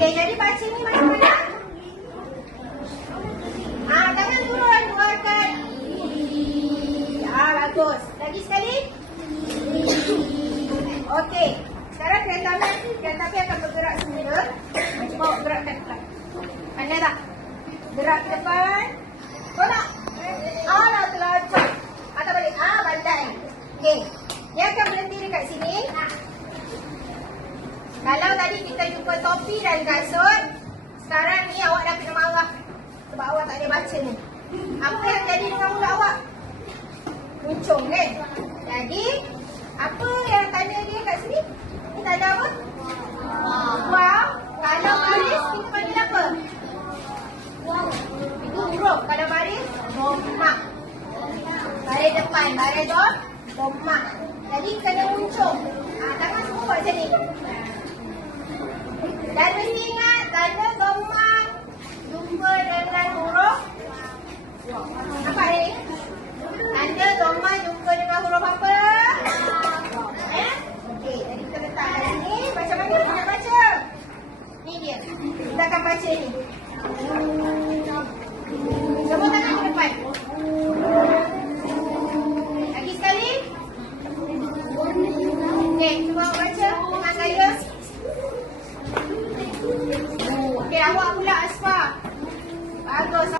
Okey, jadi baca ni macam mana? Tangan turun, keluarkan. Bagus. Lagi sekali. Okey, sekarang kereta api akan bergerak semula. Cuba gerakkan pelan. Pandai tak? Gerak ke depan. Tolak. Alah, terlacak. Atau balik. Bandai. Okey, dia akan berhenti dekat sini. Kalau tadi kita jumpa topi dan kasut, sekarang ni awak dah kena marah sebab awak tak boleh baca ni. Apa yang jadi dengan mulut awak? Muncung kan? Jadi, apa yang tanda dia kat sini? Ni tanda apa? Wow. Kalau baris, kita panggil apa? Itu huruf. Kalau baris, domak. Baris depan, baris domak. Jadi, kena muncung. Tangan semua buat macam ni. Dan mesti ingat, tanda domak jumpa dengan huruf. Nampak ni? Tanda domak jumpa dengan huruf apa? Okey, jadi kita letak kat sini. Macam mana kita nak baca? Ni dia. Kita akan baca ni. Semua tangan ke depan. Lagi sekali. Okey, cuba baca dengan saya. Okey, awak pula